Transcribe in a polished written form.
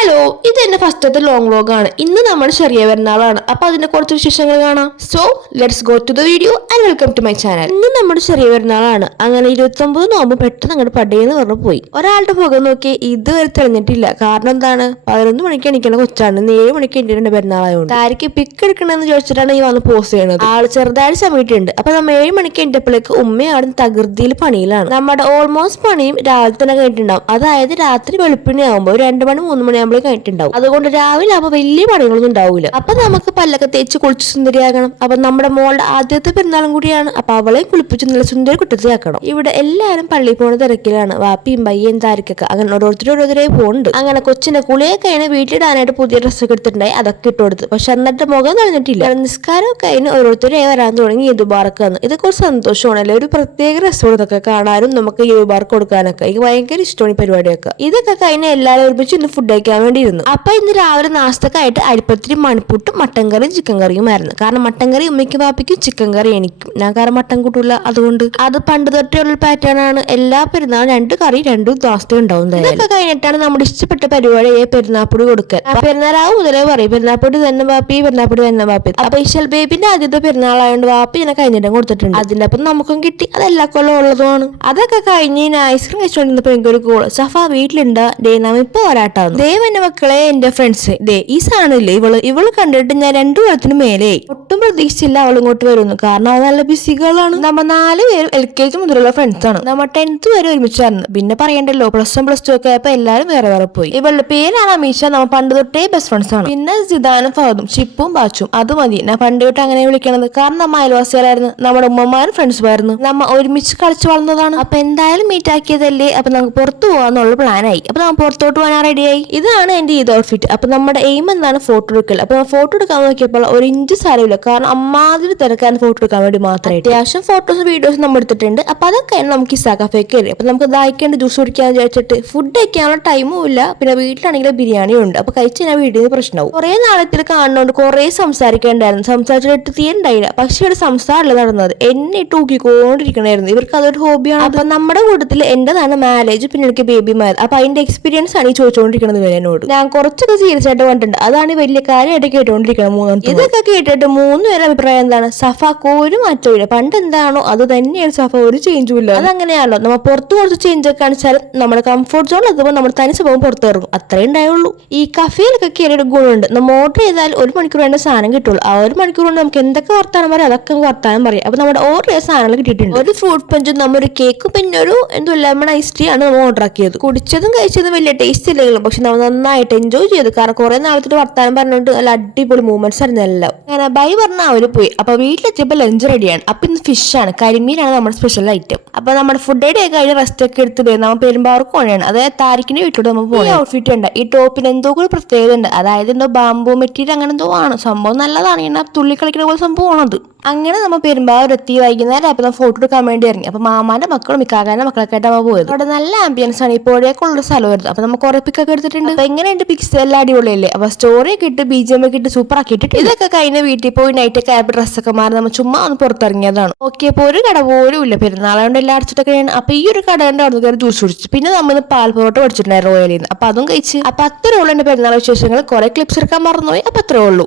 Hello, ഇത് എന്റെ ഫസ്റ്റത്തെ ലോങ് വ്ലോഗ് ആണ്. ഇന്ന് നമ്മുടെ ചെറിയ പെരുന്നാളാണ്. അപ്പൊ അതിന്റെ കുറച്ച് വിശേഷങ്ങൾ കാണാം. So let's go to the video and welcome to my channel. ഇന്ന് നമ്മുടെ ചെറിയ പെരുന്നാളാണ്. അങ്ങനെ 29 നോമ്പ് പെട്ടെന്ന് അങ്ങോട്ട് പടയെന്ന് പറഞ്ഞു പോയി. ഒരാളുടെ മുഖം നോക്കി ഇതുവരെ തെളിഞ്ഞിട്ടില്ല. കാരണം എന്താണ്, 11 മണിക്ക് എണിക്കണ കൊച്ചാണ്. 7 മണിക്ക് എന്റെ പെരുന്നാളായതുകൊണ്ട് ആർക്ക് പിക്ക് എടുക്കണമെന്ന് ചോദിച്ചിട്ടാണ് ഈ വന്ന് പോസ്റ്റ് ചെയ്യുന്നത്. ആള് ചെറുതായിട്ട് സമയത്തുണ്ട്. അപ്പൊ നമ്മൾ 7 മണിക്ക് എൻ്റെപ്പോഴേക്ക് ഉമ്മയാടും തകൃതിയിൽ പണിയിലാണ്. നമ്മുടെ ഓൾമോസ്റ്റ് പണിയും രാവിലെ തന്നെ കഴിഞ്ഞിട്ടുണ്ടാവും. അതായത് രാത്രി വെളുപ്പിനെ ആകുമ്പോൾ 2 മണി 3 മണിയാകുമ്പോൾ കഴിഞ്ഞിട്ടുണ്ടാവും. അതുകൊണ്ട് രാവിലെ ആകുമ്പോൾ വലിയ പണികളൊന്നും ഉണ്ടാവില്ല. അപ്പൊ നമുക്ക് പല്ലൊക്കെ തേച്ച് കുളിച്ച് സുന്ദരിയാകണം. അപ്പൊ നമ്മുടെ മോളുടെ ആദ്യത്തെ പെരുന്നാളും കൂടിയാണ്. അപ്പൊ അവളെ കുളിപ്പിച്ച് നല്ല സുന്ദരി കുട്ടത്തിയാക്കണം. ഇവിടെ എല്ലാരും പള്ളിയിൽ പോകുന്ന തിരക്കിലാണ്. വാപ്പിയും പയ്യൻ താരിക്കൊക്കെ അങ്ങനെ ഓരോരുത്തരെ പോകുന്നുണ്ട്. അങ്ങനെ കൊച്ചിന്റെ കുളിയൊക്കെ കഴിഞ്ഞ് വീട്ടിലിടാനായിട്ട് പുതിയ ഡ്രസ്സൊക്കെ എടുത്തിട്ടുണ്ടായി. അതൊക്കെ ഇട്ട് കൊടുത്തു. പക്ഷെ എന്നിട്ട് മുഖം തെളിഞ്ഞിട്ടില്ല. നിസ്കാരമൊക്കെ കഴിഞ്ഞ് ഓരോരുത്തരെ വരാൻ തുടങ്ങി ഈദ് മുബാറക്ക് വന്ന്. ഇതൊക്കെ ഒരു സന്തോഷമാണല്ലേ, ഒരു പ്രത്യേക രസം. ഇതൊക്കെ കാണാനും നമുക്ക് ഈദ് മുബാറക്ക് കൊടുക്കാനൊക്കെ എനിക്ക് ഭയങ്കര ഇഷ്ടമാണ് ഈ പരിപാടിയൊക്കെ. ഇതൊക്കെ കഴിഞ്ഞ് എല്ലാവരും ഒരുമിച്ച് ഇന്ന് ഫുഡ് കഴിക്കാൻ വേണ്ടിയിരുന്നു. അപ്പൊ ഇന്ന് രാവിലെ നാസ്തക്കായിട്ട് അരിപ്പത്തിരി മണിപ്പുട്ടും മട്ടൻ കറിയും ചിക്കൻ കറിയും ആയിരുന്നു. കാരണം മട്ടൻ കറി ഉമ്മയ്ക്കും പാപ്പിക്കും, ചിക്കൻ കറി എനിക്കും. ഞാൻ കാരണം മട്ടൻ കൂട്ടൂല, അതുകൊണ്ട് അത് പണ്ട് തൊട്ടേ ഉള്ള പാറ്റേൺ ആണ്. എല്ലാ പെരുന്നാളും 2 കറി 2 നാസ്ത ഉണ്ടാവും. ഇതൊക്കെ കഴിഞ്ഞിട്ടാണ് നമ്മുടെ ഇഷ്ടപ്പെട്ട പരിപാടിയെ പെരുന്നാപ്പൊടി കൊടുക്കൽ. പെരുന്നാളാവും മുതലേ പറയും പെരുന്നാപ്പൊടി തന്നെ പാപ്പി, പെരുന്നാപ്പൊടി തന്നെ പാപ്പി. അപ്പൊ ഇശൽ ബേബിന്റെ ആദ്യത്തെ പെരുന്നാളായതുകൊണ്ട് വാപ്പി ഇതിനെ കഴിഞ്ഞിട്ടും കൊടുത്തിട്ടുണ്ട്. അതിന്റെ അപ്പം നമുക്കും കിട്ടി. അത് എല്ലാ കൊല്ലം ഉള്ളതുമാണ്. അതൊക്കെ കഴിഞ്ഞ് ഞാൻ ഐസ്ക്രീം കഴിച്ചുകൊണ്ടിരുന്നപ്പോ എനിക്കൊരു കോള്, സഫ വീട്ടിലുണ്ട്, ഡേ നാം ഇപ്പൊ വരാട്ടാന്ന്. എന്റെ മക്കളെ, എന്റെ ഫ്രണ്ട്സ്, ദേ ഈ സാധനമില്ലേ ഇവള് കണ്ടിട്ട് ഞാൻ 2 കൊല്ലത്തിന് മേലെ ഒട്ടും പ്രതീക്ഷിച്ചില്ല അവൾ ഇങ്ങോട്ട് വരുന്നു. കാരണം അത് നല്ല ബിസികളാണ്. നമ്മ 4 പേരും LKG മുതലുള്ള ഫ്രണ്ട്സ് ആണ്. നമ്മ 10th വരെ ഒരുമിച്ചായിരുന്നു. പിന്നെ പറയണ്ടല്ലോ, +1 +2 ഒക്കെ ആയപ്പോ എല്ലാരും വേറെ പോയി. ഇവളുടെ പേരാണ് അമീഷ. നമ്മ പണ്ട് തൊട്ടേ ബെസ്റ്റ് ഫ്രണ്ട്സ് ആണ്. പിന്നെ സിദാനും ഫഹദും ചിപ്പും ബാച്ചും. അത് മതി, ഞാൻ പണ്ട് തൊട്ട് അങ്ങനെ വിളിക്കണത്. കാരണം നമ്മ അയൽവാസികളായിരുന്നു. നമ്മുടെ ഉമ്മമാരും ഫ്രണ്ട്സും ആയിരുന്നു. നമ്മ ഒരുമിച്ച് കളിച്ചു വളർന്നതാണ്. അപ്പൊ എന്തായാലും മീറ്റ് ആക്കിയതല്ലേ, അപ്പൊ നമുക്ക് പുറത്തു പോകാന്നുള്ള പ്ലാനായി. അപ്പൊ നമ്മൾ പുറത്തോട്ട് പോകാൻ റെഡിയായി. ഇതാണ് എന്റെ ഈദ് ഔട്ട്ഫിറ്റ്. അപ്പൊ നമ്മുടെ എയിം എന്താണ്, ഫോട്ടോ എടുക്കൽ. അപ്പൊ ഫോട്ടോ എടുക്കാൻ നോക്കിയപ്പോൾ 1 ഇഞ്ച് സാരമില്ല. കാരണം അമ്മാതിരി തിരക്കാൻ ഫോട്ടോ എടുക്കാൻ വേണ്ടി മാത്രമായിട്ട് അത്യാവശ്യം ഫോട്ടോസും വീഡിയോസും നമ്മൾ എടുത്തിട്ടുണ്ട്. അപ്പൊ അതൊക്കെ നമുക്ക് ഇസാ കഫേക്ക് കയറി. അപ്പൊ നമുക്ക് ദാഹിക്കേണ്ട ജ്യൂസ് കുടിക്കാന്ന് വിചാരിച്ചിട്ട് ഫുഡ് കഴിക്കാനുള്ള ടൈമും ഇല്ല. പിന്നെ വീട്ടിലാണെങ്കിൽ ബിരിയാണിയും ഉണ്ട്. അപ്പൊ കഴിച്ച് ഞാൻ വീട്ടിൽ നിന്ന് പ്രശ്നവും. കുറെ നാളത്തിൽ കാണുന്നോണ്ട് കുറെ സംസാരിക്കേണ്ടായിരുന്നു. സംസാരിച്ചിട്ട് തീരുണ്ടായില്ല. പക്ഷെ ഇവിടെ സംസാരമല്ല നടന്നത്, എന്നെ ഇട്ട് ഊക്കിക്കൊണ്ടിരിക്കണായിരുന്നു. ഇവർക്ക് അതൊരു ഹോബിയാണ്. അപ്പൊ നമ്മുടെ കൂട്ടത്തിൽ എന്റേതാണ് മാരേജ്, പിന്നെ എനിക്ക് ബേബിമാർ. അപ്പൊ അതിന്റെ എക്സ്പീരിയൻസ് ആണ് ഈ ചോദിച്ചുകൊണ്ടിരിക്കുന്നത് എന്നോട്. ഞാൻ കുറച്ചൊക്കെ സീരിയസ് ആയിട്ട് കണ്ടിട്ടുണ്ട്. അതാണ് വലിയ കാര്യമായിട്ട് കേട്ടോണ്ടിരിക്കണം. ഇതൊക്കെ കേട്ടിട്ട് 3 പേരുടെ അഭിപ്രായം എന്താണ്, സഫാക്ക് ഒരു മാറ്റവും ഇല്ല. പണ്ട് എന്താണോ അത് തന്നെയാണ് സഫ, ഒരു ചേഞ്ചും ഇല്ല. അതങ്ങനെയാണല്ലോ, നമ്മൾ പുറത്ത് കുറച്ച് ചേഞ്ച് ഒക്കെ കാണിച്ചാലും നമ്മുടെ കംഫർട്ട് സോൺ എത്തുമ്പോൾ നമ്മുടെ തനി സ്വഭാവം പുറത്തിറങ്ങും. അത്രേ ഉണ്ടായുള്ളൂ. ഈ കഫേയിലൊക്കെ കയറിയിട്ട് ഗുണമുണ്ട്. നമ്മൾ ഓർഡർ ചെയ്താൽ 1 മണിക്കൂർ വേണ്ട സാധനം കിട്ടുള്ളൂ. ആ 1 മണിക്കൂർ കൊണ്ട് നമുക്ക് എന്തൊക്കെ വർത്താനം പറയാം അതൊക്കെ വർത്താനം പറയാം. അപ്പൊ നമ്മുടെ ഓർഡർ ചെയ്ത സാധനങ്ങൾ കിട്ടിയിട്ടുണ്ട്. ഒരു ഫ്രൂട്ട് പഞ്ചും, നമ്മൊരു കേക്ക്, പിന്നെ ഒരു ലെമൺ ഐസ് ടീ ആണ് നമ്മൾ ഓർഡർ ആക്കിയത്. കുടിച്ചതും കഴിച്ചതും വലിയ ടേസ്റ്റ് ഇല്ലെങ്കിലും പക്ഷെ നമ്മൾ നന്നായിട്ട് എൻജോയ് ചെയ്തു. കാരണം കുറെ നാളത്തെ വർത്താനം പറഞ്ഞുകൊണ്ട് നല്ല അടിപൊളി മൂവ്മെന്റ്സ് ആയിരുന്നു എല്ലാം. അങ്ങനെ ബൈ പറഞ്ഞ അവര് പോയി. അപ്പൊ വീട്ടിലെത്തിയപ്പോൾ ലഞ്ച് റെഡിയാണ്. അപ്പൊ ഇന്ന് ഫിഷ് ആണ്, കരിമീനാണ് നമ്മുടെ സ്പെഷ്യൽ ഐറ്റം. അപ്പൊ നമ്മുടെ ഫുഡ് ഒക്കെ കഴിഞ്ഞ് റെസ്റ്റ് ഒക്കെ എടുത്തിട്ട് നമ്മൾ പെരുമ്പാവൂർക്ക് പോകണയാണ്. അതായത് താരിക്കിന്റെ വീട്ടിലോട്ട് നമ്മൾ പോകും. ഔട്ട്ഫിറ്റ് ഉണ്ട്. ഈ ടോപ്പിന് എന്തോ കൂടി പ്രത്യേകത ഉണ്ട്. അതായത് എന്തോ ബാംബു മെറ്റീരിയൽ അങ്ങനെ എന്തോ ആണ്. സംഭവം നല്ലതാണ്. ഇങ്ങനെ തുള്ളി കളിക്കുന്ന പോലെ സംഭവമാണത്. അങ്ങനെ നമ്മൾ പെരുമ്പാവൂർ എത്തി. വൈകുന്നേരം ആയപ്പോൾ നമ്മൾ ഫോട്ടോ എടുക്കാൻ വേണ്ടി ഇറങ്ങി. അപ്പൊ മാമാന്റെ മക്കളും ഇക്കാകാന്റെ മക്കളൊക്കെ ആയിട്ട് നമ്മൾ പോയത്. അവിടെ നല്ല ആംബിയൻസ് ആണ്. ഇപ്പോഴേക്കുള്ള ഒരു സ്ഥലമായിരുന്നു. അപ്പൊ നമ്മൾ കുറെ പിക്കൊക്കെ എടുത്തിട്ടുണ്ട്. അപ്പൊ എങ്ങനെയുണ്ട് പിക്സ് എല്ലാം അടിപൊളിയല്ലേ. അപ്പൊ സ്റ്റോറി ഒക്കെ ഇട്ട് BGM ഒക്കെ ഇട്ട് സൂപ്പർ ആക്കിയിട്ടുണ്ട്. ഇതൊക്കെ കഴിഞ്ഞ് വീട്ടിൽ പോയി നൈറ്റ് ഒക്കെ ആയപ്പോൾ ഡ്രസ്സൊക്കെ മാറി നമ്മൾ ചുമ്മാ ഒന്ന് പുറത്തിറങ്ങിയതാണ്. ഓക്കെ, അപ്പൊ ഒരു കട പോലും ഇല്ല. പെരുന്നാളുകൊണ്ട് എല്ലാം അടിച്ചിട്ടൊക്കെയാണ്. അപ്പൊ ഈ ഒരു കടയുടെ അവിടെ കയറി ജ്യൂസ് കുടിച്ചു. പിന്നെ നമ്മൾ പാൽ പൊറോട്ട പഠിച്ചിട്ടുണ്ടായിരുന്നു റോയലിൽ നിന്ന്. അപ്പൊ അതും കഴിച്ച്. അപ്പൊ അത്രേ ഉള്ളൂ എന്റെ പെരുന്നാൾ വിശേഷങ്ങൾ. കുറെ ക്ലിപ്സ് എടുക്കാൻ മറന്നുപോയി. അപ്പൊ അത്രേ ഉള്ളൂ.